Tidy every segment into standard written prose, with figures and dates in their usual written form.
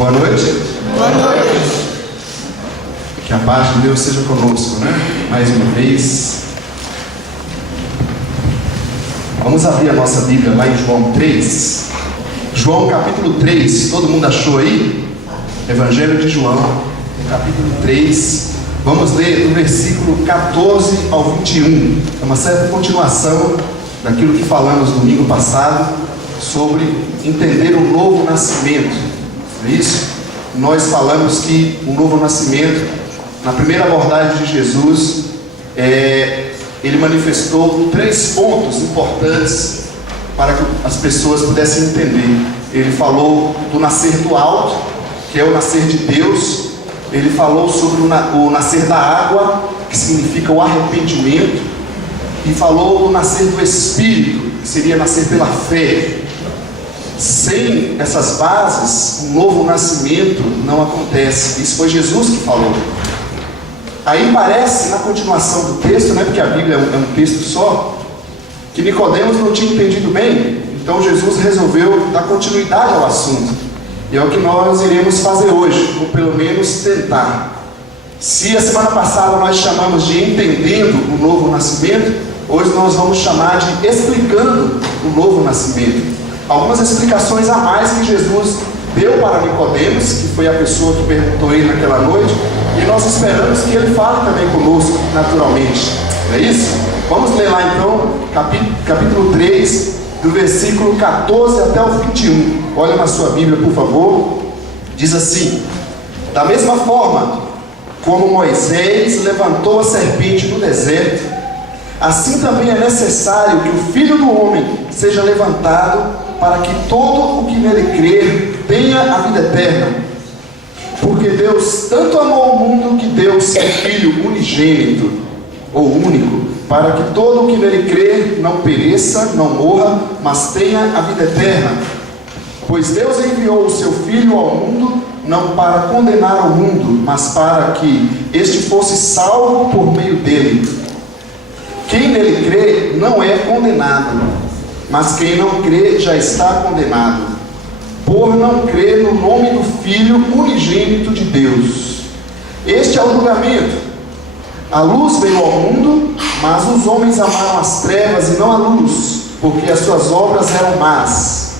Boa noite. Boa noite. Que a paz de Deus seja conosco, né? Mais uma vez. Vamos abrir a nossa Bíblia lá em João 3. João capítulo 3, todo mundo achou aí? Evangelho de João, capítulo 3. Vamos ler do versículo 14 ao 21. É uma certa continuação daquilo que falamos domingo passado sobre entender o novo nascimento. É isso? Nós falamos que o novo nascimento, na primeira abordagem de Jesus, ele manifestou 3 pontos importantes para que as pessoas pudessem entender. Ele falou do nascer do alto, que é o nascer de Deus. Ele falou sobre o nascer da água, que significa o arrependimento. E falou do nascer do Espírito, que seria nascer pela fé. Sem essas bases, um novo nascimento não acontece. Isso foi Jesus que falou. Aí parece, na continuação do texto, né, porque a Bíblia é um texto só, que Nicodemos não tinha entendido bem. Então Jesus resolveu dar continuidade ao assunto. E é o que nós iremos fazer hoje, ou pelo menos tentar. Se a semana passada nós chamamos de entendendo o novo nascimento, hoje nós vamos chamar de explicando o novo nascimento. Algumas explicações a mais que Jesus deu para Nicodemos, que foi a pessoa que perguntou ele naquela noite, e nós esperamos que ele fale também conosco naturalmente. Não é isso? Vamos ler lá então, capítulo 3, do versículo 14 até o 21. Olha na sua Bíblia, por favor. Diz assim: da mesma forma como Moisés levantou a serpente no deserto, assim também é necessário que o Filho do Homem seja levantado, para que todo o que nele crer tenha a vida eterna. Porque Deus tanto amou o mundo que deu o seu Filho unigênito, ou único, para que todo o que nele crer não pereça, não morra, mas tenha a vida eterna. Pois Deus enviou o seu Filho ao mundo, não para condenar o mundo, mas para que este fosse salvo por meio dele. Quem nele crê não é condenado, mas quem não crê já está condenado, por não crer no nome do Filho unigênito de Deus. Este é o julgamento. A luz veio ao mundo, mas os homens amaram as trevas e não a luz, porque as suas obras eram más.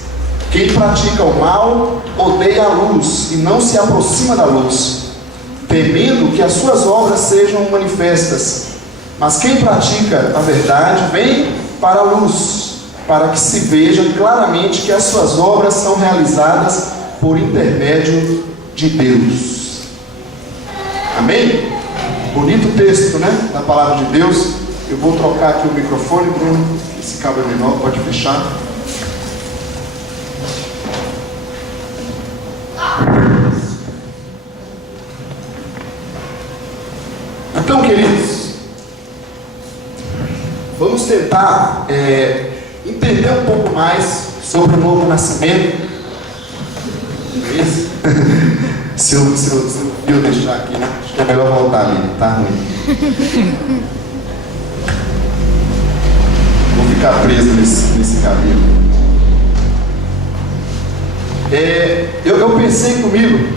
Quem pratica o mal odeia a luz e não se aproxima da luz, temendo que as suas obras sejam manifestas. Mas quem pratica a verdade vem para a luz, para que se veja claramente que as suas obras são realizadas por intermédio de Deus. Amém? Bonito texto, né? Da palavra de Deus. Eu vou trocar aqui o microfone, Bruno. Esse cabo é menor, pode fechar. Então, queridos, vamos tentar entender um pouco mais sobre o novo nascimento. Isso? Se eu deixar aqui, né? Acho que é melhor voltar ali, tá ruim. Vou ficar preso nesse cabelo. Eu pensei comigo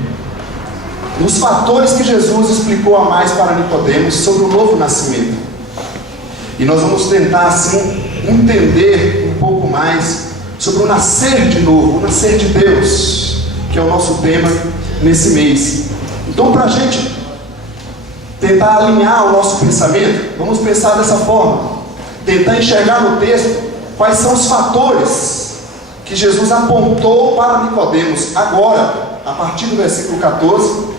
nos fatores que Jesus explicou a mais para Nicodemos sobre o novo nascimento. E nós vamos tentar assim entender um pouco mais sobre o nascer de novo, o nascer de Deus, que é o nosso tema nesse mês. Então, para a gente tentar alinhar o nosso pensamento, vamos pensar dessa forma, tentar enxergar no texto quais são os fatores que Jesus apontou para Nicodemos agora, a partir do versículo 14,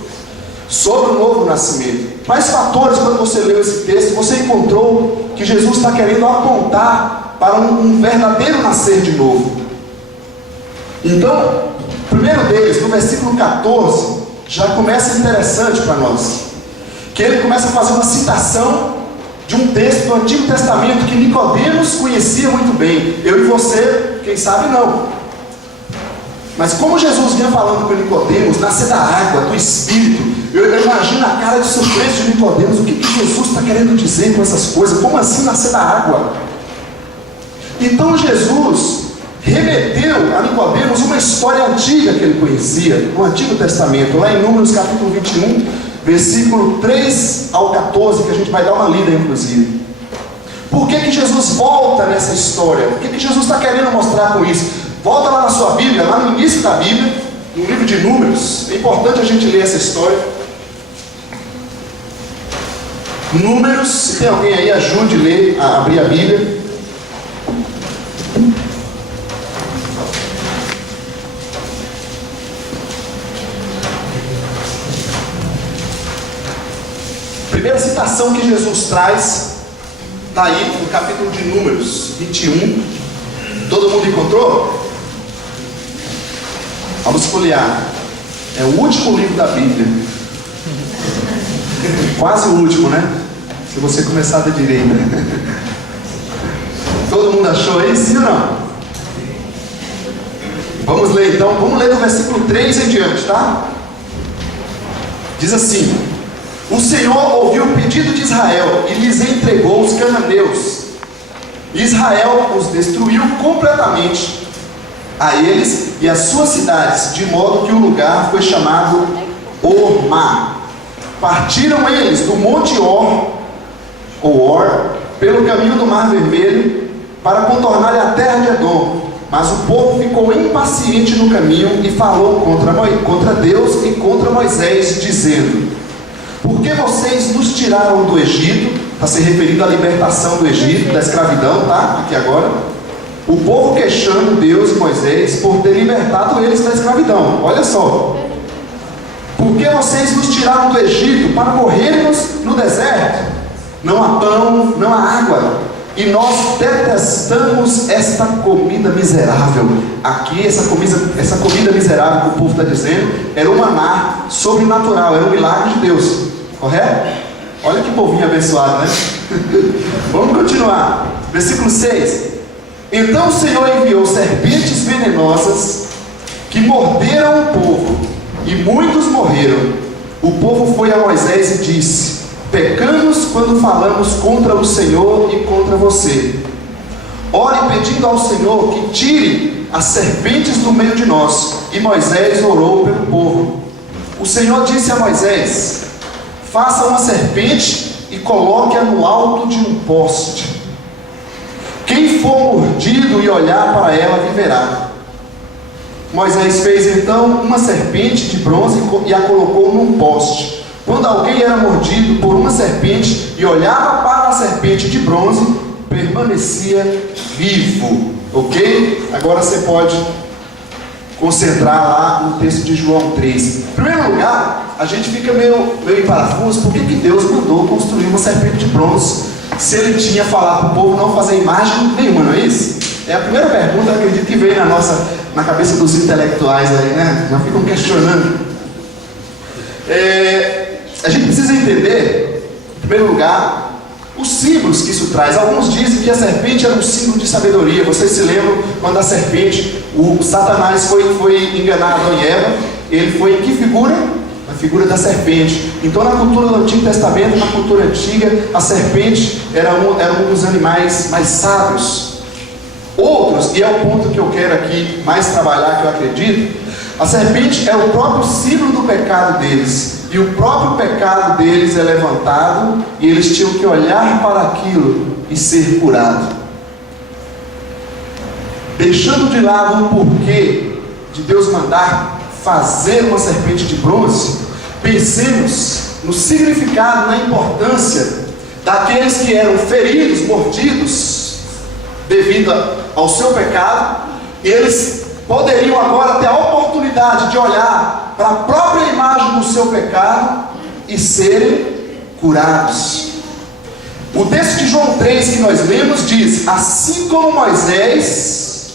sobre o novo nascimento. Quais fatores, quando você leu esse texto, você encontrou que Jesus está querendo apontar para um verdadeiro nascer de novo? Então, o primeiro deles, no versículo 14, já começa interessante para nós, que ele começa a fazer uma citação de um texto do Antigo Testamento que Nicodemos conhecia muito bem. Eu e você, quem sabe não. Mas como Jesus vinha falando com Nicodemos, nascer da água, do Espírito, eu imagino a cara de surpresa de Nicodemos. O que Jesus está querendo dizer com essas coisas? Como assim nascer da água? Então Jesus remeteu a Nicodemos uma história antiga que ele conhecia, no Antigo Testamento, lá em Números capítulo 21, versículo 3 ao 14, que a gente vai dar uma lida inclusive. Por que Jesus volta nessa história? O que Jesus está querendo mostrar com isso? Volta lá na sua Bíblia, lá no início da Bíblia, no livro de Números. É importante a gente ler essa história. Números, se tem alguém aí, ajude a ler, a abrir a Bíblia. Primeira citação que Jesus traz está aí no capítulo de Números 21. Todo mundo encontrou? Vamos folhear. É o último livro da Bíblia. Quase o último, né? Se você começar da direita. Todo mundo achou aí, sim ou não? Vamos ler então. Vamos ler do versículo 3 em diante, tá? Diz assim: o Senhor ouviu o pedido de Israel e lhes entregou os cananeus. Israel os destruiu completamente, a eles e as suas cidades, de modo que o lugar foi chamado Hormá. Partiram eles do monte Or, pelo caminho do Mar Vermelho, para contornarem a terra de Edom. Mas o povo ficou impaciente no caminho e falou contra Deus e contra Moisés, dizendo: por que vocês nos tiraram do Egito? Está se referindo à libertação do Egito, da escravidão, tá? Aqui agora. O povo queixando Deus e Moisés por ter libertado eles da escravidão. Olha só. Por que vocês nos tiraram do Egito para morrermos no deserto? Não há pão, não há água, e nós detestamos esta comida miserável. Aqui essa comida miserável que o povo está dizendo era um maná sobrenatural, era um milagre de Deus, correto? Olha que povinho abençoado, né? Vamos continuar, versículo 6. Então o Senhor enviou serpentes venenosas que morderam o povo, e muitos morreram. O povo foi a Moisés e disse: pecamos quando falamos contra o Senhor e contra você. Ore pedindo ao Senhor que tire as serpentes do meio de nós. E Moisés orou pelo povo. O Senhor disse a Moisés: faça uma serpente e coloque-a no alto de um poste. Quem for mordido e olhar para ela viverá. Moisés fez então uma serpente de bronze e a colocou num poste. Quando alguém era mordido por uma serpente e olhava para a serpente de bronze, permanecia vivo. Ok? Agora você pode concentrar lá no texto de João 3. Em primeiro lugar, a gente fica meio em parafuso. Por que Deus mandou construir uma serpente de bronze se ele tinha falado para o povo não fazer imagem nenhuma, não é isso? É a primeira pergunta, eu acredito, que veio na cabeça dos intelectuais aí, né? Já ficam questionando. A gente precisa entender, em primeiro lugar, os símbolos que isso traz. Alguns dizem que a serpente era um símbolo de sabedoria. Vocês se lembram quando a serpente, o Satanás foi enganar Adão e Eva? Ele foi em que figura? Na figura da serpente. Então, na cultura do Antigo Testamento, na cultura antiga, a serpente era um dos animais mais sábios. Outros, e é o ponto que eu quero aqui mais trabalhar, que eu acredito, a serpente é o próprio símbolo do pecado deles. E o próprio pecado deles é levantado, e eles tinham que olhar para aquilo e ser curado. Deixando de lado o porquê de Deus mandar fazer uma serpente de bronze, pensemos no significado, na importância daqueles que eram feridos, mordidos, devido ao seu pecado, e eles poderiam agora ter a oportunidade de olhar para a própria imagem do seu pecado e serem curados. O texto de João 3 que nós lemos diz: assim como Moisés,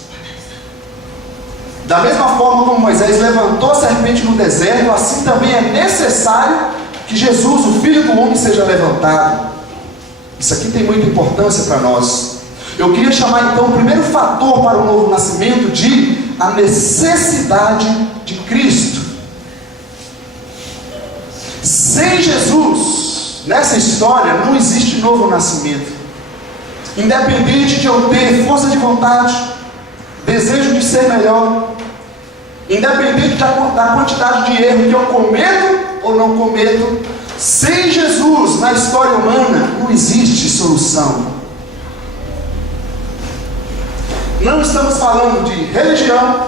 da mesma forma como Moisés levantou a serpente no deserto, assim também é necessário que Jesus, o Filho do Homem, seja levantado. Isso aqui tem muita importância para nós. Eu queria chamar então o primeiro fator para o novo nascimento de a necessidade de Cristo. Sem Jesus, nessa história, não existe novo nascimento. Independente de eu ter força de vontade, desejo de ser melhor, independente da quantidade de erro que eu cometo ou não cometo, sem Jesus na história humana não existe solução. Não estamos falando de religião,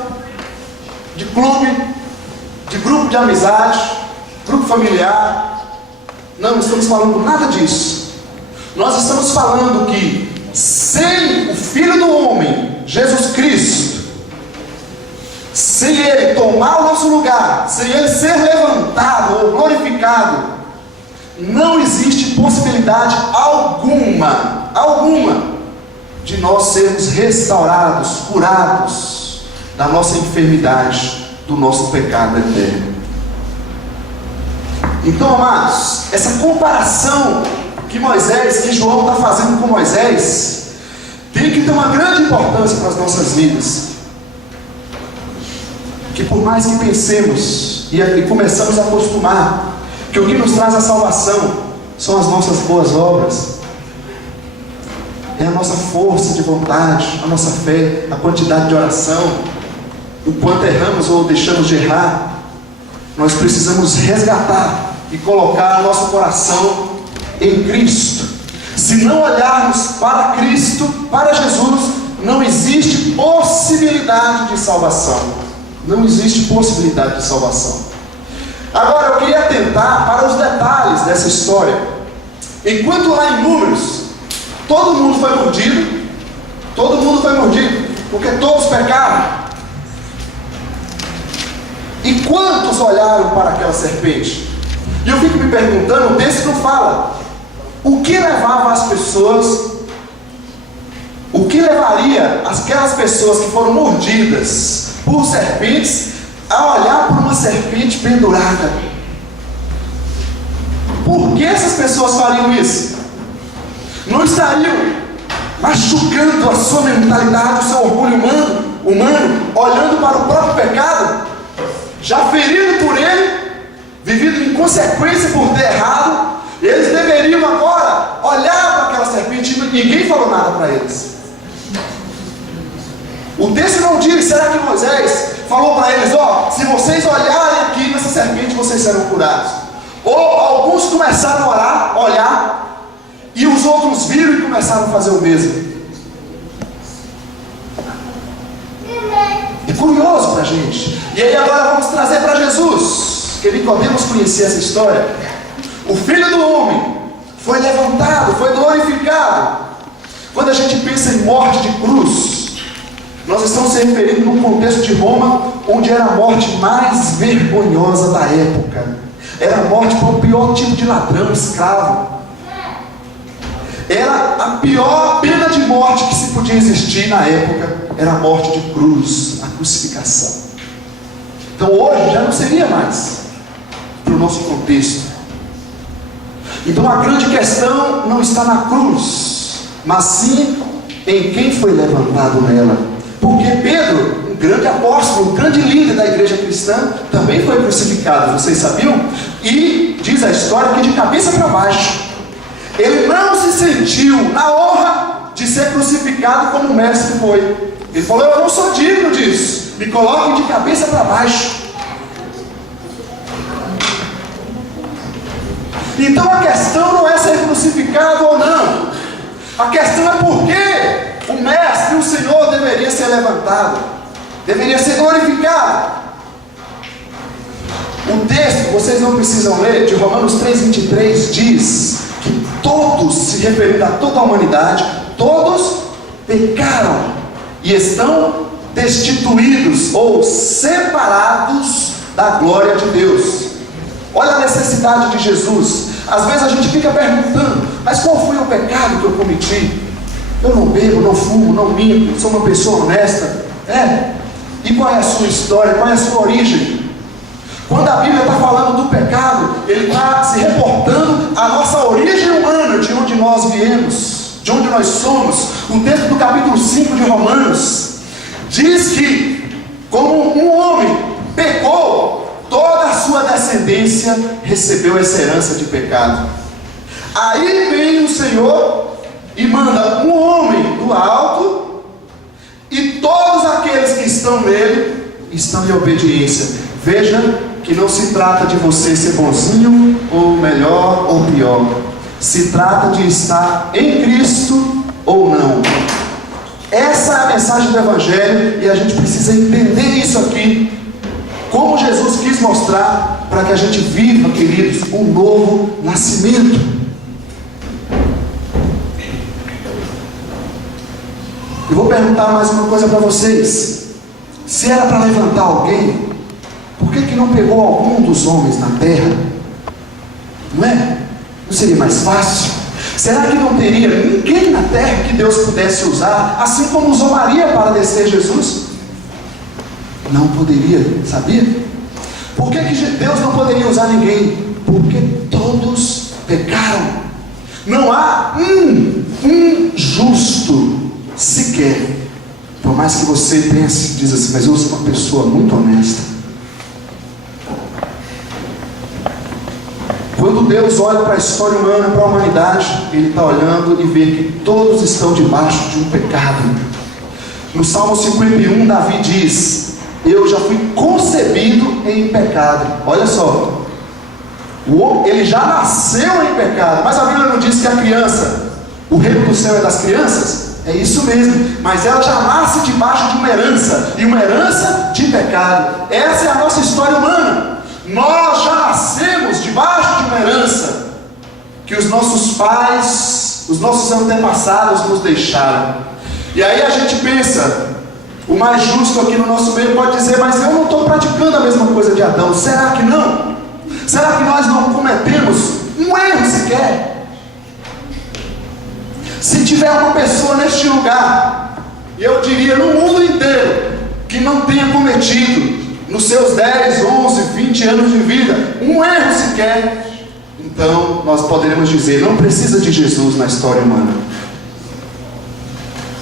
de clube, de grupo de amizade, grupo familiar. Não estamos falando nada disso. Nós estamos falando que sem o Filho do Homem, Jesus Cristo, sem Ele tomar o nosso lugar, sem Ele ser levantado ou glorificado, não existe possibilidade alguma de nós sermos restaurados, curados da nossa enfermidade, do nosso pecado eterno. Então, amados, essa comparação que João está fazendo com Moisés, tem que ter uma grande importância para as nossas vidas. Que por mais que pensemos e começamos a acostumar que o que nos traz a salvação são as nossas boas obras, é a nossa força de vontade, a nossa fé, a quantidade de oração, o quanto erramos ou deixamos de errar, nós precisamos resgatar e colocar o nosso coração em Cristo. Se não olharmos para Cristo, para Jesus, não existe possibilidade de salvação. Não existe possibilidade de salvação. Agora eu queria atentar para os detalhes dessa história. Enquanto lá em Números, todo mundo foi mordido, porque todos pecaram. E quantos olharam para aquela serpente? E eu fico me perguntando, o texto não fala o que levava as pessoas, o que levaria aquelas pessoas que foram mordidas por serpentes a olhar para uma serpente pendurada. Por que essas pessoas fariam isso? Não estariam machucando a sua mentalidade, o seu orgulho humano, olhando para o próprio pecado, já ferido por ele, vivido em consequência por ter errado? Eles deveriam agora olhar para aquela serpente e ninguém falou nada para eles. O texto não diz, será que Moisés falou para eles, se vocês olharem aqui nessa serpente, vocês serão curados? Ou alguns começaram a olhar, e os outros viram e começaram a fazer o mesmo. É curioso para a gente. E aí agora vamos trazer para Jesus, que Nicodemos conhecia essa história. O Filho do Homem foi levantado, foi glorificado. Quando a gente pensa em morte de cruz, nós estamos se referindo num contexto de Roma, onde era a morte mais vergonhosa da época. Era a morte para o pior tipo de ladrão, escravo. Era a pior pena de morte que se podia existir na época. Era a morte de cruz, a crucificação. Então hoje já não seria mais para o nosso contexto. Então a grande questão não está na cruz, mas sim em quem foi levantado nela. Porque Pedro, um grande apóstolo, um grande líder da igreja cristã, também foi crucificado, vocês sabiam? E diz a história que de cabeça para baixo. Ele não se sentiu na honra de ser crucificado como o mestre foi. Ele falou, eu não sou digno disso, me coloquem de cabeça para baixo. Então a questão não é ser crucificado ou não. A questão é por que o mestre, o Senhor, deveria ser levantado, deveria ser glorificado. O texto, vocês não precisam ler, de Romanos 3,23 diz que todos, se referindo a toda a humanidade, todos pecaram e estão destituídos ou separados da glória de Deus. Olha a necessidade de Jesus. Às vezes a gente fica perguntando, mas qual foi o pecado que eu cometi? Eu não bebo, não fumo, não minto, sou uma pessoa honesta. E qual é a sua história? Qual é a sua origem? Quando a Bíblia está falando do pecado, ele está se reportando a nossa origem humana, de onde nós viemos, de onde nós somos. O texto do capítulo 5 de Romanos diz que, como um homem pecou, toda a sua descendência recebeu essa herança de pecado. Aí vem o Senhor e manda um homem do alto e todos aqueles que estão nele estão em obediência. Veja que não se trata de você ser bonzinho, ou melhor, ou pior. Se trata de estar em Cristo ou não. Essa é a mensagem do Evangelho, e a gente precisa entender isso aqui, como Jesus quis mostrar, para que a gente viva, queridos, um novo nascimento. Eu vou perguntar mais uma coisa para vocês. Se era para levantar alguém, por que não pegou algum dos homens na terra? Não é? Não seria mais fácil? Será que não teria ninguém na terra que Deus pudesse usar, assim como usou Maria para descer Jesus? Não poderia, sabia? Por que Deus não poderia usar ninguém? Porque todos pecaram. Não há um justo sequer. Por mais que você pense, diz assim, mas eu sou uma pessoa muito honesta. Quando Deus olha para a história humana, para a humanidade, Ele está olhando e vê que todos estão debaixo de um pecado. No Salmo 51, Davi diz: eu já fui concebido em pecado. Olha só, ele já nasceu em pecado. Mas a Bíblia não diz que a criança, o reino do céu é das crianças? É isso mesmo, mas ela já nasce debaixo de uma herança, e uma herança de pecado. Essa é a nossa história humana. Nós já nascemos debaixo de uma herança que os nossos pais, os nossos antepassados nos deixaram. E aí a gente pensa, o mais justo aqui no nosso meio pode dizer, mas eu não estou praticando a mesma coisa de Adão. Será que não? Será que nós não cometemos um erro sequer? Se tiver uma pessoa neste lugar, eu diria no mundo inteiro, que não tenha cometido nos seus 10, 11, 20 anos de vida um erro sequer, então nós poderemos dizer, não precisa de Jesus na história humana.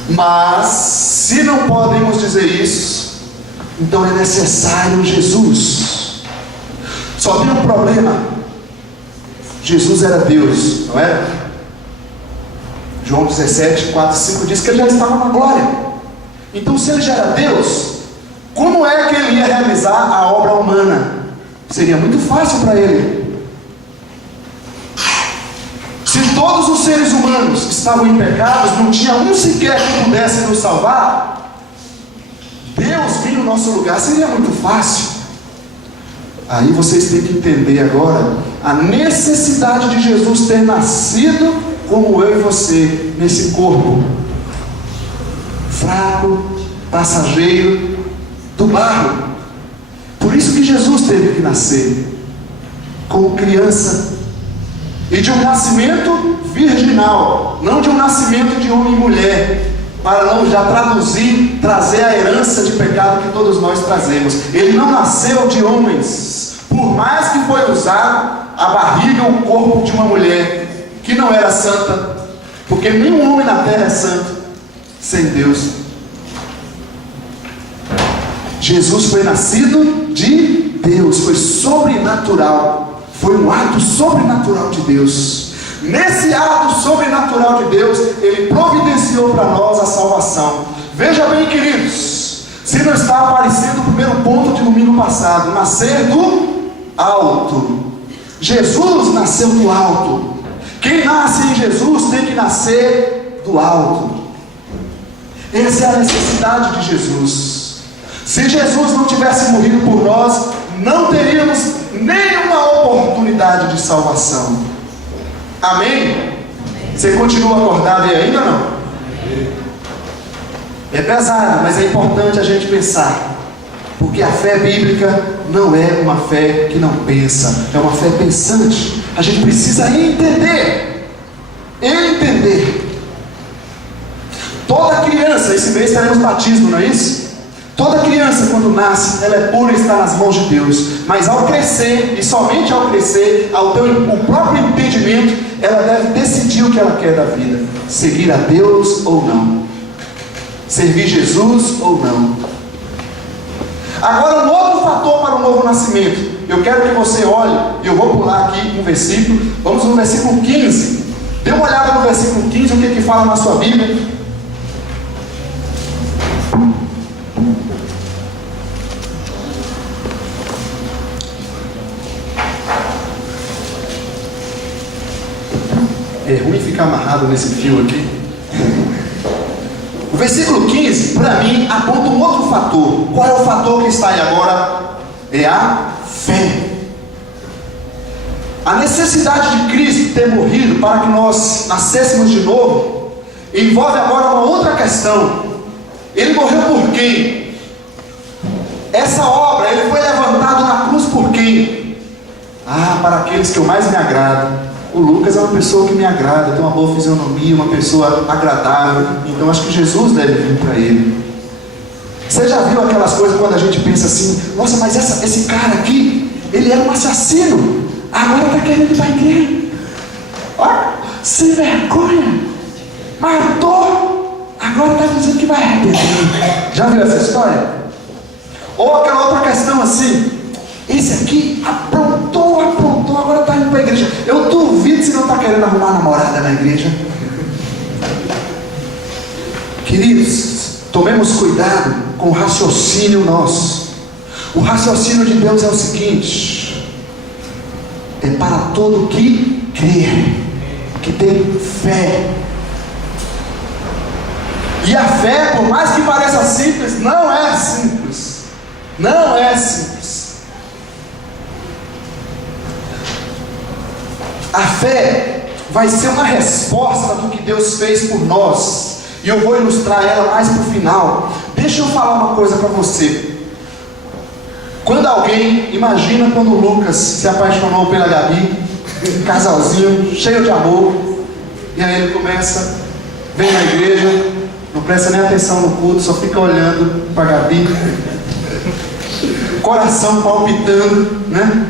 Mas se não podemos dizer isso, então é necessário Jesus. Só tem um problema: Jesus era Deus, não era? João 17, 4 e 5 diz que ele já estava na glória. Então, se ele já era Deus, como é que ele ia realizar a obra humana? Seria muito fácil para ele. Se todos os seres humanos estavam em pecados, não tinha um sequer que pudesse nos salvar, Deus vir no nosso lugar seria muito fácil. Aí vocês têm que entender agora a necessidade de Jesus ter nascido como eu e você, nesse corpo fraco, passageiro, do barro. Por isso que Jesus teve que nascer como criança, e de um nascimento virginal, não de um nascimento de homem e mulher, para não já trazer a herança de pecado que todos nós trazemos. Ele não nasceu de homens, por mais que foi usado a barriga, o corpo de uma mulher que não era santa, porque nenhum homem na terra é santo sem Deus. Jesus foi nascido de Deus, foi sobrenatural, foi um ato sobrenatural de Deus. Nesse ato sobrenatural de Deus, Ele providenciou para nós a salvação. Veja bem, queridos, se não está aparecendo o primeiro ponto de domingo passado, nascer do alto. Jesus nasceu do alto. Quem nasce em Jesus tem que nascer do alto. Essa é a necessidade de Jesus. Se Jesus não tivesse morrido por nós, não teríamos nenhuma oportunidade de salvação. Amém? Você continua acordado aí ainda ou não? É pesado, mas é importante a gente pensar, porque a fé bíblica não é uma fé que não pensa, é uma fé pensante. A gente precisa entender. Toda criança, esse mês teremos batismo, não é isso? Toda criança, quando nasce, ela é pura e está nas mãos de Deus. Mas ao crescer, e somente ao crescer, ao ter o próprio entendimento, ela deve decidir o que ela quer da vida: seguir a Deus ou não, servir Jesus ou não. Agora, um outro fator para o novo nascimento. Eu quero que você olhe, e eu vou pular aqui um versículo. Vamos no versículo 15. Dê uma olhada no versículo 15, o que fala na sua Bíblia. É ruim ficar amarrado nesse fio aqui. O versículo 15, para mim, aponta um outro fator. Qual é o fator que está aí agora? É a fé. A necessidade de Cristo ter morrido para que nós nascêssemos de novo envolve agora uma outra questão. Ele morreu por quem? Essa obra, ele foi levantado na cruz por quem? Para aqueles que eu mais me agrado. O Lucas é uma pessoa que me agrada, tem uma boa fisionomia, uma pessoa agradável, então acho que Jesus deve vir para ele. Você já viu aquelas coisas quando a gente pensa assim: nossa, mas esse cara aqui, ele era um assassino, agora está querendo ir para a igreja. Olha, sem vergonha, matou, agora está dizendo que vai arrepender. Já viu essa história? Ou aquela outra questão assim: esse aqui aprontou, agora está indo para a igreja. Eu duvido se não está querendo arrumar namorada na igreja. Queridos, tomemos cuidado com o raciocínio nosso. O raciocínio de Deus é o seguinte: é para todo que crê, que tem fé. E a fé, por mais que pareça simples, não é simples. Não é simples. A fé vai ser uma resposta do que Deus fez por nós. E eu vou ilustrar ela mais para o final. Deixa eu falar uma coisa para você. Quando alguém, imagina quando o Lucas se apaixonou pela Gabi, casalzinho, cheio de amor, e aí ele começa, vem na igreja, não presta nem atenção no culto, só fica olhando para a Gabi, coração palpitando, né?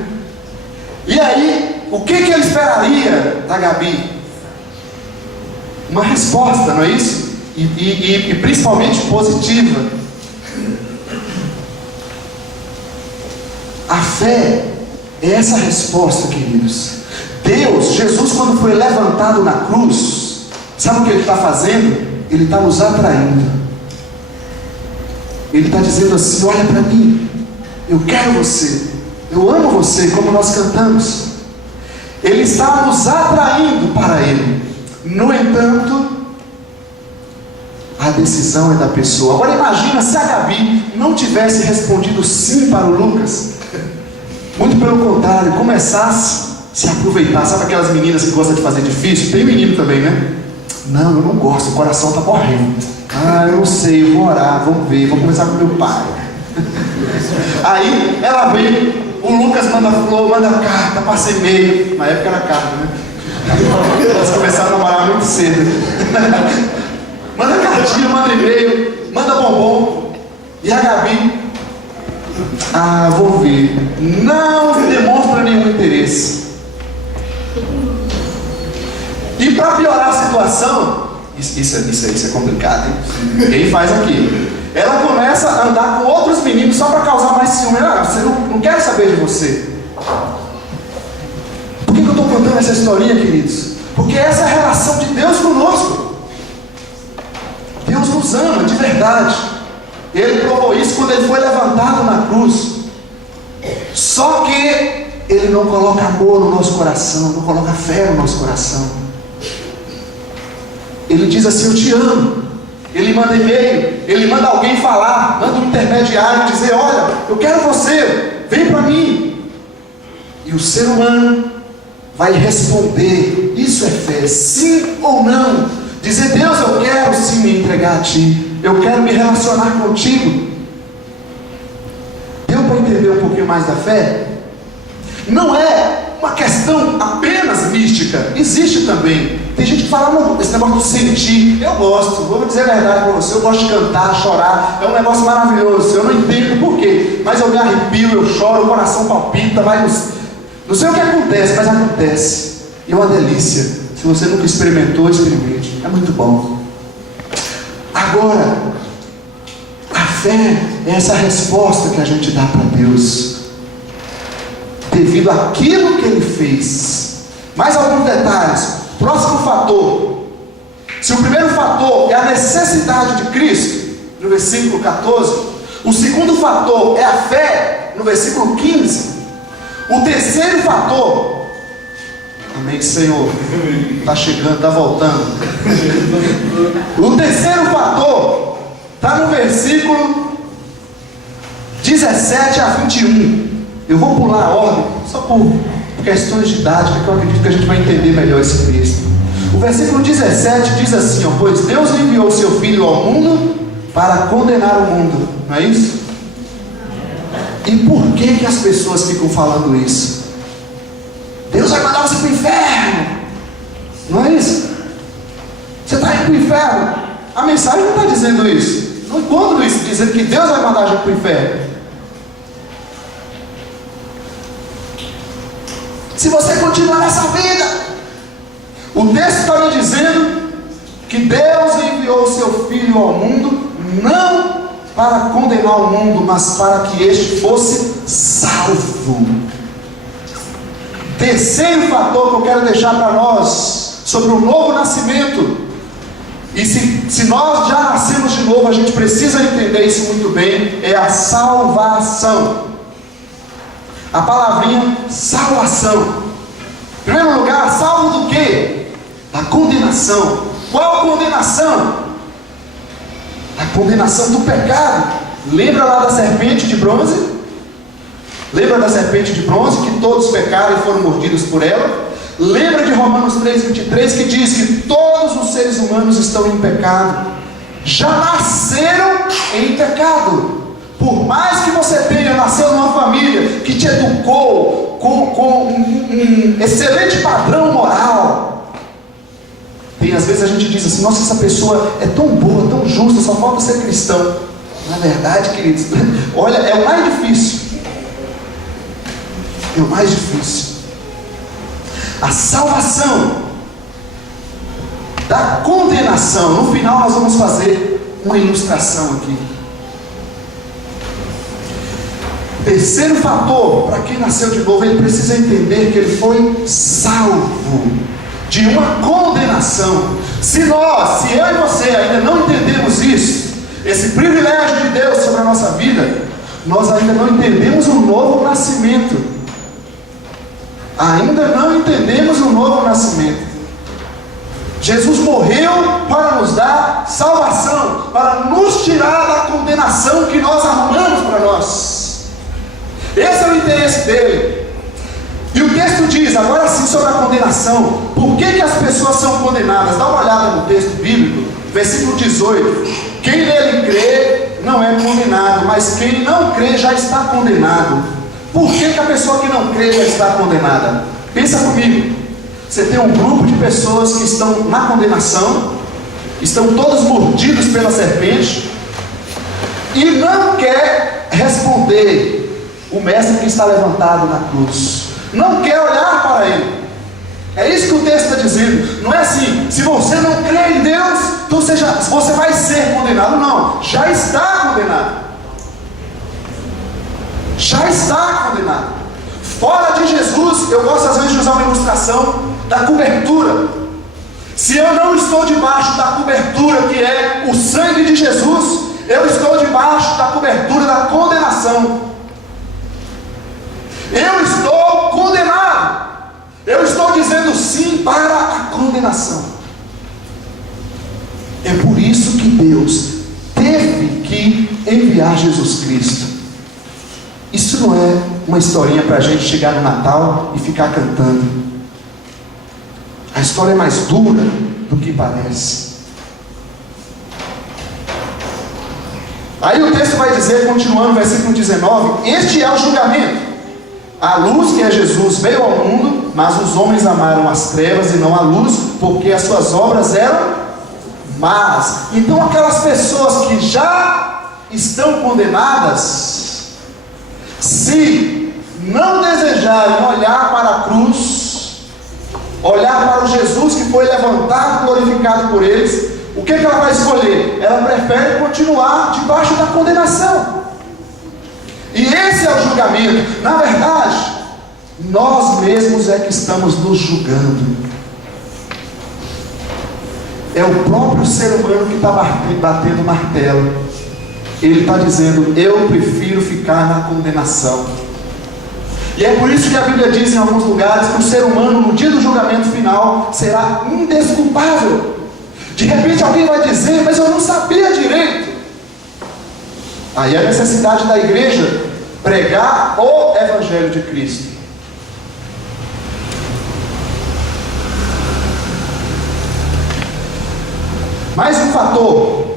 E aí, o que ele esperaria da Gabi? Uma resposta, não é isso? E principalmente positiva. A fé é essa resposta, queridos. Deus, Jesus, quando foi levantado na cruz, sabe o que ele está fazendo? Ele está nos atraindo. Ele está dizendo assim: olha para mim, eu quero você, eu amo você, como nós cantamos. Ele está nos atraindo para Ele. No entanto, a decisão é da pessoa. Agora imagina se a Gabi não tivesse respondido sim para o Lucas. Muito pelo contrário, começasse a se aproveitar. Sabe aquelas meninas que gostam de fazer difícil? Tem menino também, né? Não, eu não gosto, o coração está morrendo. Eu não sei, eu vou orar, vamos ver, vou conversar com meu pai. Aí ela vem, o Lucas manda flor, manda carta, passa e-mail. Na época era carta, né? Elas começaram a namorar muito cedo. Manda cartinha, manda e-mail, manda bombom. E a Gabi, vou ver, não demonstra nenhum interesse. E para piorar a situação, isso é complicado, hein? Ninguém faz aqui. Ela começa a andar com outros meninos só para causar mais ciúme. Você não quer saber de você. Por que eu estou contando essa historinha, queridos? Porque essa é a relação de Deus conosco. Deus nos ama de verdade. Ele provou isso quando ele foi levantado na cruz. Só que ele não coloca amor no nosso coração, não coloca fé no nosso coração. Ele diz assim: eu te amo. Ele manda e-mail, ele manda alguém falar, manda um intermediário dizer: olha, eu quero você, vem para mim. E o ser humano vai responder. Isso é fé, sim ou não. Dizer: Deus, eu quero sim me entregar a ti, eu quero me relacionar contigo. Deu para entender um pouquinho mais da fé? Não é uma questão apenas mística, existe também. Tem gente que fala: não, esse negócio de sentir, eu gosto, vou dizer a verdade para você, eu gosto de cantar, chorar, é um negócio maravilhoso, eu não entendo por quê, mas eu me arrepio, eu choro, o coração palpita, não sei o que acontece, mas acontece, e é uma delícia. Se você nunca experimentou, experimente, é muito bom. Agora, a fé é essa resposta que a gente dá para Deus, devido àquilo que Ele fez. Mais alguns detalhes. Próximo fator. Se o primeiro fator é a necessidade de Cristo, no versículo 14, o segundo fator é a fé, no versículo 15, o terceiro fator, Amém, Senhor. Está chegando, está voltando. O terceiro fator está no versículo 17 a 21. Eu vou pular a ordem, só por questões didáticas, que eu acredito que a gente vai entender melhor esse texto. O versículo 17 diz assim, ó: pois Deus enviou o seu Filho ao mundo para condenar o mundo. Não é isso? E por que as pessoas ficam falando isso? Deus vai mandar você para o inferno. Não é isso? Você está indo para o inferno. A mensagem não está dizendo isso. Não encontro isso, dizendo que Deus vai mandar a gente para o inferno. Se você continuar nessa vida, o texto está me dizendo que Deus enviou o seu Filho ao mundo, não para condenar o mundo, mas para que este fosse salvo. Terceiro fator que eu quero deixar para nós sobre o novo nascimento. E se nós já nascemos de novo, a gente precisa entender isso muito bem, é a salvação. A palavrinha salvação. Em primeiro lugar, salvo do quê? Da condenação. Qual condenação? A condenação do pecado. Lembra lá da serpente de bronze? Lembra da serpente de bronze, que todos pecaram e foram mordidos por ela? Lembra de Romanos 3,23, que diz que todos os seres humanos estão em pecado, já nasceram em pecado. Por mais que você tenha nascido numa família que te educou com um excelente padrão moral, tem às vezes a gente diz assim: nossa, essa pessoa é tão boa, tão justa, só falta ser cristão. Na verdade, queridos, olha, é o mais difícil. É o mais difícil. A salvação da condenação. No final nós vamos fazer uma ilustração aqui. Terceiro fator, para quem nasceu de novo, ele precisa entender que ele foi salvo de uma condenação. Se eu e você ainda não entendemos isso, esse privilégio de Deus sobre a nossa vida, nós ainda não entendemos o novo nascimento. Ainda não entendemos o novo nascimento. Jesus morreu para nos dar salvação, para nos tirar da condenação que nós arrumamos para nós. Esse é o interesse dele. E o texto diz, agora sim, sobre a condenação. Por que as pessoas são condenadas? Dá uma olhada no texto bíblico, versículo 18. Quem nele crê não é condenado, mas quem não crê já está condenado. Por que a pessoa que não crê já está condenada? Pensa comigo. Você tem um grupo de pessoas que estão na condenação, estão todos mordidos pela serpente, e não quer responder o mestre que está levantado na cruz. Não quer olhar para ele. É isso que o texto está dizendo. Não é assim: se você não crê em Deus, então você vai ser condenado. Não, já está condenado. Já está condenado. Fora de Jesus, eu gosto às vezes de usar uma ilustração da cobertura. Se eu não estou debaixo da cobertura que é o sangue de Jesus, eu estou debaixo da cobertura da condenação. Eu estou condenado. Eu estou dizendo sim para a condenação. É por isso que Deus teve que enviar Jesus Cristo. Isso não é uma historinha para a gente chegar no Natal e ficar cantando. A história é mais dura do que parece. Aí o texto vai dizer, continuando, versículo 19: este é o julgamento. A luz, que é Jesus, veio ao mundo, mas os homens amaram as trevas e não a luz, porque as suas obras eram más. Então aquelas pessoas que já estão condenadas, se não desejarem olhar para a cruz, olhar para o Jesus que foi levantado, glorificado por eles, o que ela vai escolher? Ela prefere continuar debaixo da condenação. E esse é o julgamento. Na verdade, nós mesmos é que estamos nos julgando. É o próprio ser humano que está batendo martelo. Ele está dizendo: eu prefiro ficar na condenação. E é por isso que a Bíblia diz em alguns lugares que o ser humano, no dia do julgamento final, será indesculpável. De repente alguém vai dizer: mas eu não sabia direito. Aí a necessidade da igreja pregar o Evangelho de Cristo. Mais um fator.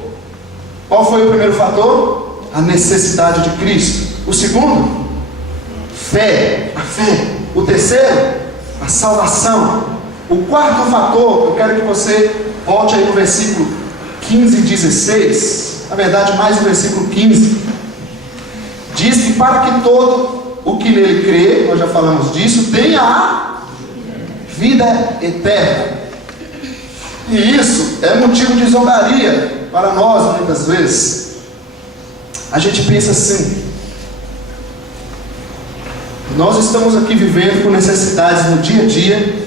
Qual foi o primeiro fator? A necessidade de Cristo. O segundo, fé. A fé. O terceiro, a salvação. O quarto fator, eu quero que você volte aí no versículo 15 e 16. Na verdade, mais no versículo 15. Diz que para que todo o que nele crê, nós já falamos disso, tenha a vida eterna. E isso é motivo de zombaria para nós muitas vezes. A gente pensa assim: nós estamos aqui vivendo com necessidades no dia a dia.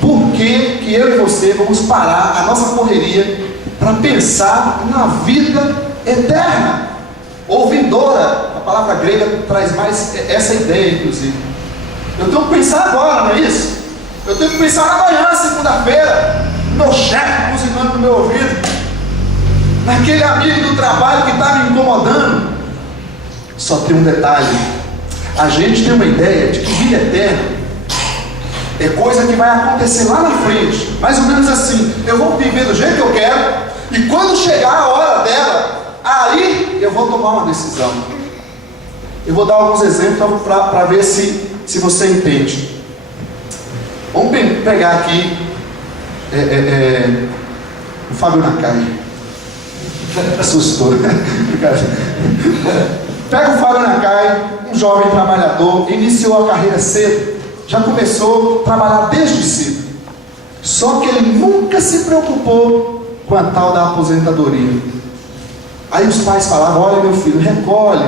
Por que eu e você vamos parar a nossa correria para pensar na vida eterna ou vindoura? A palavra grega traz mais essa ideia, inclusive. Eu tenho que pensar agora, não é isso? Eu tenho que pensar amanhã, segunda-feira, meu chefe buzinando no meu ouvido, naquele amigo do trabalho que está me incomodando. Só tem um detalhe: a gente tem uma ideia de que vida eterna é coisa que vai acontecer lá na frente, mais ou menos assim. Eu vou viver do jeito que eu quero, e quando chegar a hora dela, aí eu vou tomar uma decisão. Eu vou dar alguns exemplos para ver se você entende. Vamos pegar aqui o Fábio Nakai. Assustou, né? Pega o Fábio Nakai, um jovem trabalhador, iniciou a carreira cedo, já começou a trabalhar desde cedo. Só que ele nunca se preocupou com a tal da aposentadoria. Aí os pais falavam: olha, meu filho, recolhe,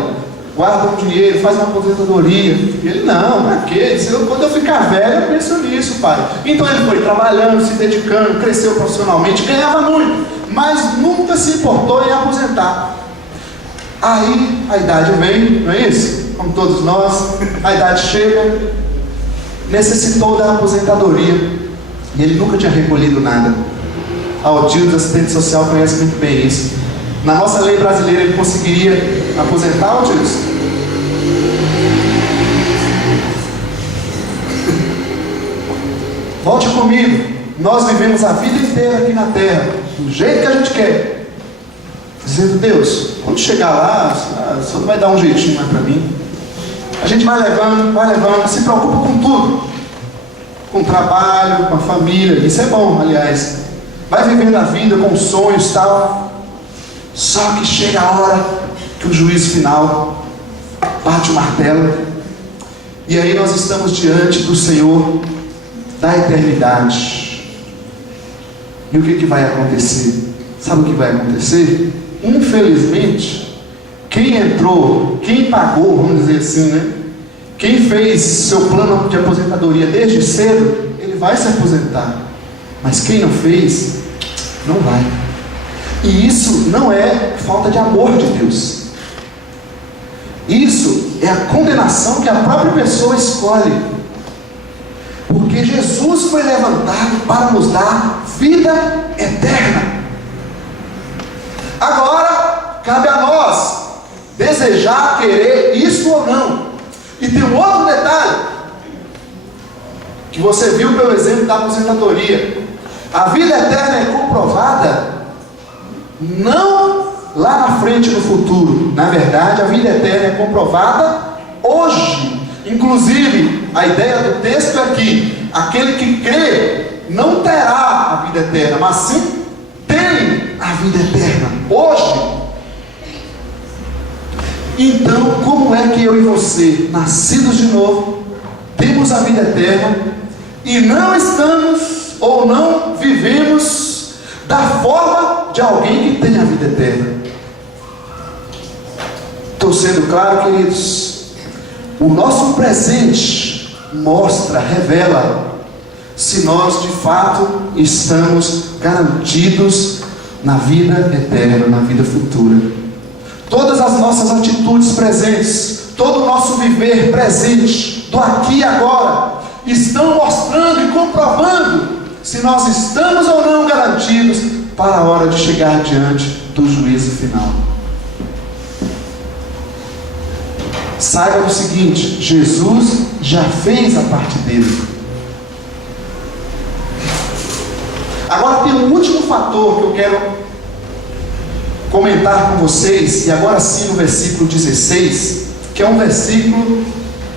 guarda um dinheiro, faz uma aposentadoria. E ele: não, pra quê? Quando eu ficar velho, eu penso nisso, pai. Então ele foi trabalhando, se dedicando, cresceu profissionalmente, ganhava muito, mas nunca se importou em aposentar. Aí a idade vem, não é isso? Como todos nós, a idade chega, necessitou da aposentadoria, e ele nunca tinha recolhido nada. O tio do assistente social conhece muito bem isso. Na nossa lei brasileira, ele conseguiria aposentar, tio? Volte comigo. Nós vivemos a vida inteira aqui na terra do jeito que a gente quer, dizendo: Deus, quando chegar lá, o Senhor vai dar um jeitinho mais para mim. A gente vai levando, se preocupa com tudo, com o trabalho, com a família. Isso é bom, aliás. Vai vivendo a vida com sonhos e tal. Só que chega a hora que o juízo final bate o martelo, e aí nós estamos diante do Senhor da eternidade. E o que vai acontecer? Sabe o que vai acontecer? Infelizmente, quem entrou, quem pagou, vamos dizer assim, né? Quem fez seu plano de aposentadoria desde cedo, ele vai se aposentar. Mas quem não fez, não vai. E isso não é falta de amor de Deus. Isso é a condenação que a própria pessoa escolhe. Porque Jesus foi levantado para nos dar vida eterna. Agora, cabe a nós desejar, querer isso ou não. E tem um outro detalhe, que você viu pelo exemplo da aposentadoria. A vida eterna é comprovada não lá na frente, no futuro. Na verdade, a vida eterna é comprovada hoje. Inclusive, a ideia do texto é que aquele que crê não terá a vida eterna, mas sim tem a vida eterna hoje. Então, como é que eu e você, nascidos de novo, temos a vida eterna e não estamos ou não vivemos da forma de alguém que tem a vida eterna? Estou sendo claro, queridos? O nosso presente mostra, revela se nós de fato estamos garantidos na vida eterna, na vida futura. Todas as nossas atitudes presentes, todo o nosso viver presente, do aqui e agora, estão mostrando e comprovando se nós estamos ou não garantidos para a hora de chegar diante do juízo final. Saiba o seguinte: Jesus já fez a parte dele. Agora tem um último fator que eu quero comentar com vocês, e agora sim no versículo 16, que é um versículo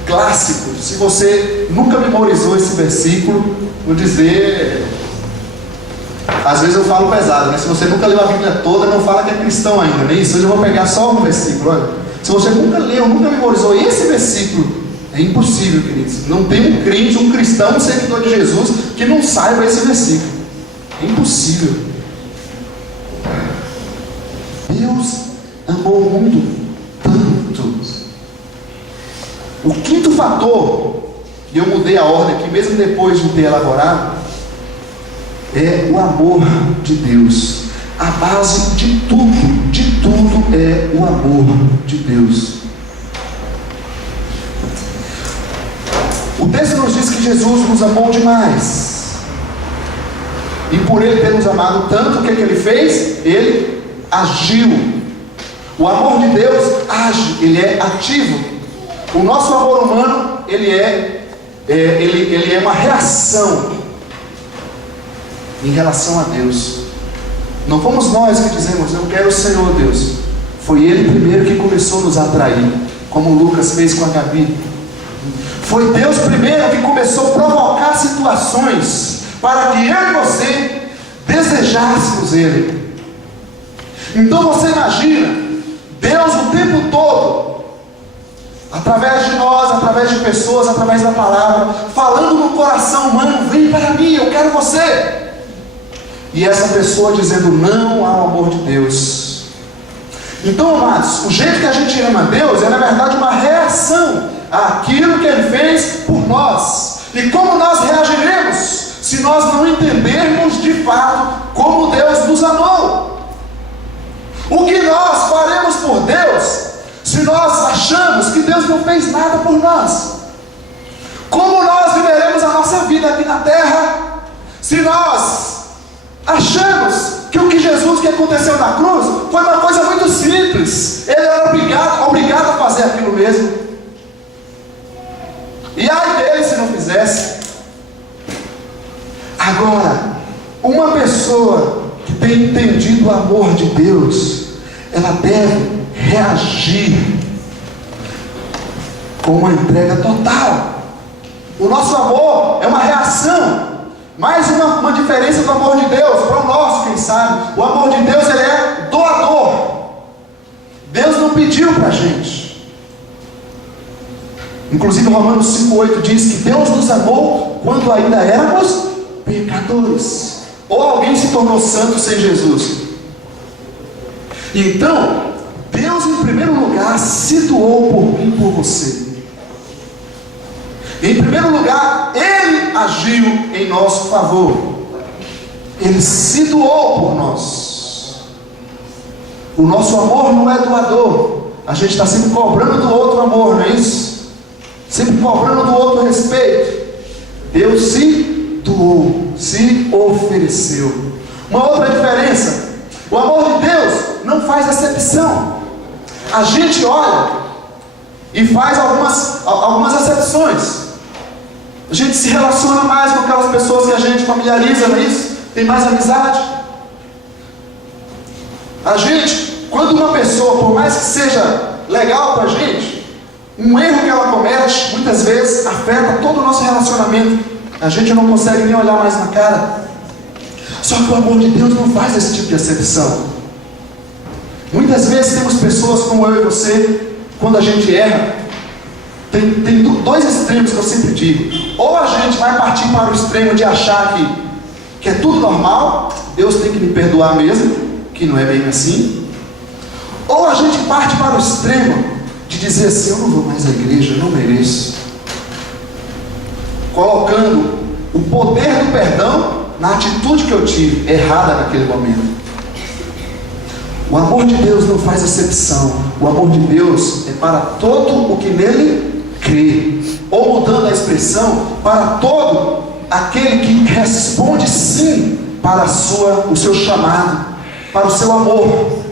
clássico. Se você nunca memorizou esse versículo, vou dizer, às vezes eu falo pesado, né? Se você nunca leu a Bíblia toda, não fala que é cristão ainda, nem isso. Hoje eu vou pegar só um versículo. Olha, se você nunca leu, nunca memorizou esse versículo, é impossível, queridos. Não tem um crente, um cristão, um seguidor de Jesus que não saiba esse versículo. É impossível. Deus amou o mundo tanto. O quinto fator, e eu mudei a ordem aqui, mesmo depois de ter elaborado, é o amor de Deus. A base de tudo é o amor de Deus. O texto nos diz que Jesus nos amou demais. E por Ele ter nos amado tanto, o que Ele fez? Ele agiu. O amor de Deus age, Ele é ativo. O nosso amor humano, ele é uma reação em relação a Deus. Não fomos nós que dizemos: eu quero o Senhor, Deus. Foi Ele primeiro que começou a nos atrair, como Lucas fez com a Gabi. Foi Deus primeiro que começou a provocar situações para que eu e você desejássemos Ele. Então você imagina Deus o tempo todo, através de nós, através de pessoas, através da palavra, falando no coração humano: vem para mim, eu quero você. E essa pessoa dizendo não ao amor de Deus. Então, amados, o jeito que a gente ama a Deus é na verdade uma reação àquilo que Ele fez por nós. E como nós reagiremos se nós não entendermos de fato como Deus nos amou? O que nós faremos por Deus se nós achamos que Deus não fez nada por nós? Como nós viveremos a nossa vida aqui na terra se nós achamos que o que Jesus, que aconteceu na cruz, foi uma coisa muito simples? Ele era obrigado a fazer aquilo mesmo. E ai dele se não fizesse. Agora, uma pessoa que tem entendido o amor de Deus, ela deve reagir com uma entrega total. O nosso amor é uma reação. Mais uma diferença do amor de Deus para o nosso, quem sabe. O amor de Deus, ele é doador. Deus não pediu para a gente. Inclusive Romanos 5,8 diz que Deus nos amou quando ainda éramos pecadores. Ou alguém se tornou santo sem Jesus. Então Deus em primeiro lugar se doou por mim e por você. Em primeiro lugar, Ele agiu em nosso favor. Ele se doou por nós. O nosso amor não é doador. A gente está sempre cobrando do outro amor, não é isso? Sempre cobrando do outro respeito. Deus se doou, se ofereceu. Uma outra diferença: o amor de Deus não faz acepção. A gente olha e faz algumas acepções. A gente se relaciona mais com aquelas pessoas que a gente familiariza, não é isso? Tem mais amizade. A gente, quando uma pessoa, por mais que seja legal para a gente, um erro que ela comete, muitas vezes afeta todo o nosso relacionamento. A gente não consegue nem olhar mais na cara. Só que o amor de Deus não faz esse tipo de acepção. Muitas vezes temos pessoas como eu e você, quando a gente erra, tem dois extremos que eu sempre digo. Ou a gente vai partir para o extremo de achar que é tudo normal, Deus tem que me perdoar mesmo, que não é bem assim. Ou a gente parte para o extremo de dizer assim: eu não vou mais à igreja, eu não mereço. Colocando o poder do perdão na atitude que eu tive errada naquele momento. O amor de Deus não faz acepção. O amor de Deus é para todo o que nele crê. Ou mudando a expressão, para todo aquele que responde sim para o seu chamado, para o seu amor.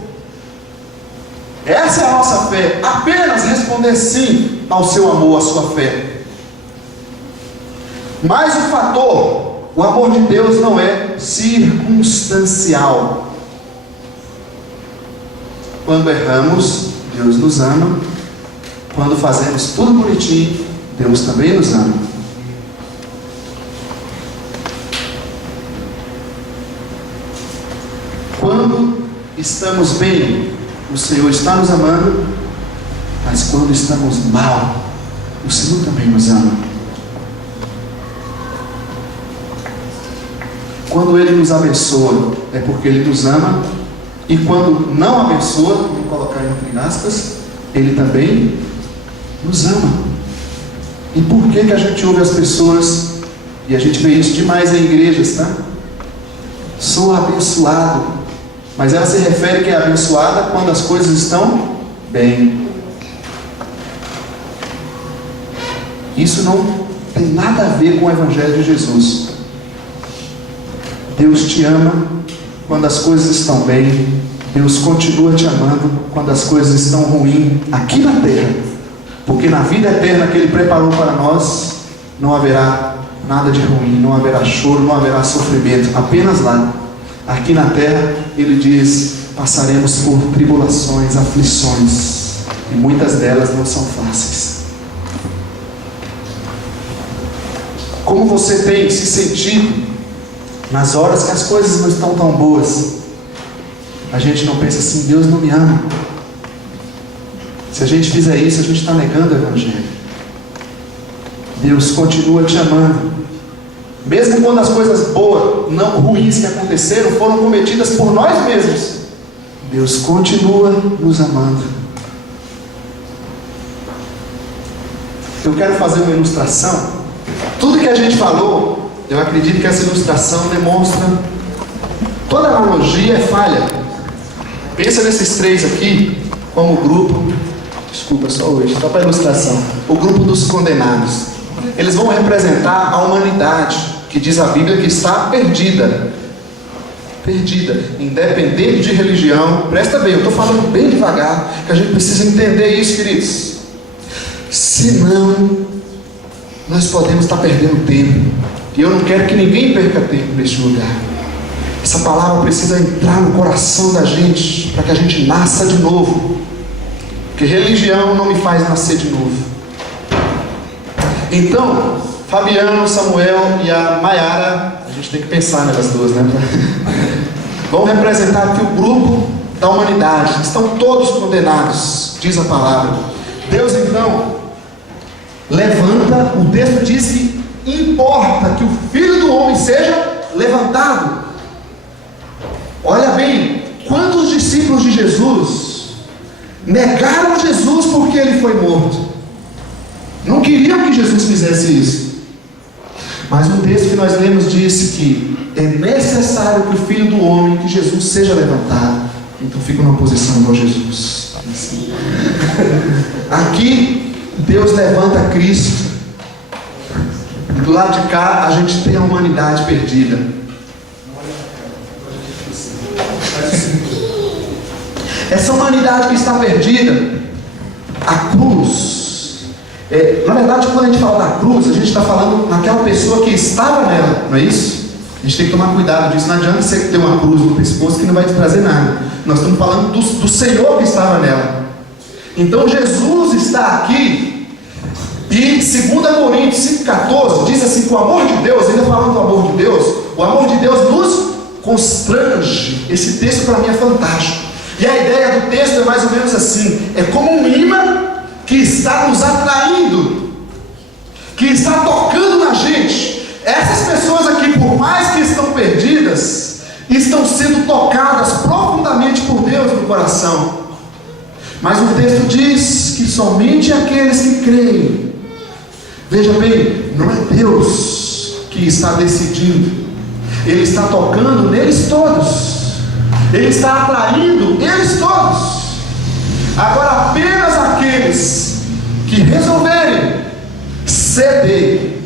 Essa é a nossa fé. Apenas responder sim ao seu amor, à sua fé. Mas o fator, o amor de Deus não é circunstancial. Quando erramos, Deus nos ama. Quando fazemos tudo bonitinho, Deus também nos ama. Quando estamos bem, o Senhor está nos amando. Mas quando estamos mal, o Senhor também nos ama. Quando Ele nos abençoa, é porque Ele nos ama. E quando não abençoa, vou colocar entre aspas, Ele também nos ama. E por que a gente ouve as pessoas, e a gente vê isso demais em igrejas, tá? Sou abençoado. Mas ela se refere que é abençoada quando as coisas estão bem. Isso não tem nada a ver com o Evangelho de Jesus. Deus te ama quando as coisas estão bem. Deus continua te amando quando as coisas estão ruins aqui na terra. Porque na vida eterna que Ele preparou para nós, não haverá nada de ruim, não haverá choro, não haverá sofrimento, apenas lá. Aqui na terra, Ele diz, passaremos por tribulações, aflições, e muitas delas não são fáceis. Como você tem se sentido nas horas que as coisas não estão tão boas? A gente não pensa assim, Deus não me ama. Se a gente fizer isso, a gente está negando o Evangelho. Deus continua te amando. Mesmo quando as coisas boas, não ruins que aconteceram, foram cometidas por nós mesmos, Deus continua nos amando. Eu quero fazer uma ilustração. Tudo que a gente falou, eu acredito que essa ilustração demonstra. Toda analogia é falha. Pensa nesses três aqui como grupo. Desculpa, só hoje, só para ilustração. O grupo dos condenados. Eles vão representar a humanidade, que diz a Bíblia que está perdida. Perdida, independente de religião. Presta bem, eu estou falando bem devagar, que a gente precisa entender isso, queridos. Senão, nós podemos estar perdendo tempo. E eu não quero que ninguém perca tempo neste lugar. Essa palavra precisa entrar no coração da gente, para que a gente nasça de novo. Porque religião não me faz nascer de novo. Então, Fabiano, Samuel e a Maiara, a gente tem que pensar nelas duas, né? Vão representar aqui o grupo da humanidade. Estão todos condenados, diz a palavra. Deus então levanta, o texto diz que importa que o Filho do Homem seja levantado. Olha bem, quantos discípulos de Jesus negaram Jesus porque Ele foi morto? Não queriam que Jesus fizesse isso. Mas o texto que nós lemos disse que é necessário que o Filho do Homem, que Jesus seja levantado. Então fica numa posição igual a Jesus. Assim. Aqui Deus levanta Cristo. E do lado de cá a gente tem a humanidade perdida. Essa humanidade que está perdida, a cruz. Na verdade, quando a gente fala da cruz, a gente está falando naquela pessoa que estava nela, não é isso? A gente tem que tomar cuidado disso. Não adianta você ter uma cruz no pescoço que não vai te trazer nada. Nós estamos falando do Senhor que estava nela. Então Jesus está aqui. E 2 Coríntios 5,14 diz assim: que o amor de Deus, ainda falando do amor de Deus, o amor de Deus nos constrange. Esse texto para mim é fantástico. E a ideia do texto é mais ou menos assim: é como um imã que está nos atraindo, que está tocando na gente. Essas pessoas aqui, por mais que estão perdidas, estão sendo tocadas profundamente por Deus no coração. Mas o texto diz que somente aqueles que creem. Veja bem, não é Deus que está decidindo, Ele está tocando neles todos. Ele está atraindo eles todos. Agora, apenas aqueles que resolverem ceder,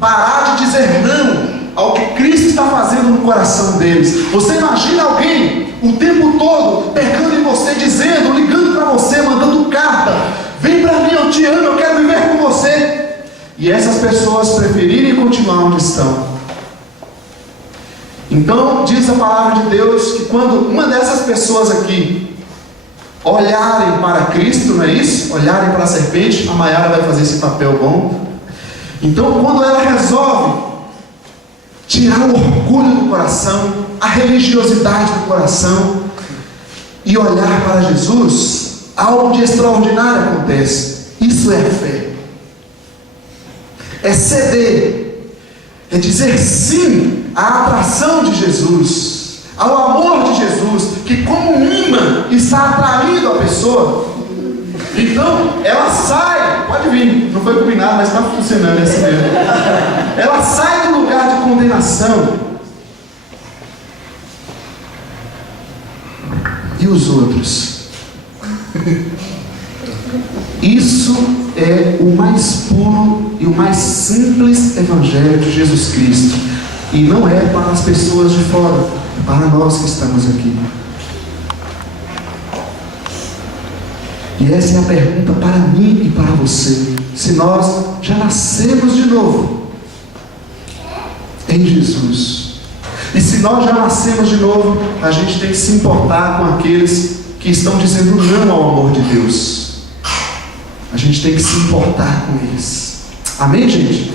parar de dizer não ao que Cristo está fazendo no coração deles. Você imagina alguém o tempo todo pegando em você, dizendo, ligando para você, mandando carta: vem para mim, eu te amo, eu quero viver com você. E essas pessoas preferirem continuar onde estão. Então diz a palavra de Deus que quando uma dessas pessoas aqui olharem para Cristo, não é isso? Olharem para a serpente, a Maiara vai fazer esse papel bom. Então quando ela resolve tirar o orgulho do coração, a religiosidade do coração, e olhar para Jesus, algo de extraordinário acontece. Isso é fé. É ceder, é dizer sim à atração de Jesus, ao amor de Jesus, que como um imã está atraindo a pessoa. Então ela sai, pode vir, não foi combinado, mas está funcionando assim mesmo. Ela sai do lugar de condenação. E os outros? Isso é o mais puro e o mais simples evangelho de Jesus Cristo. E não é para as pessoas de fora, é para nós que estamos aqui. E essa é a pergunta para mim e para você. Se nós já nascemos de novo em Jesus, e se nós já nascemos de novo, a gente tem que se importar com aqueles que estão dizendo não ao amor de Deus. A gente tem que se importar com eles. Amém, gente?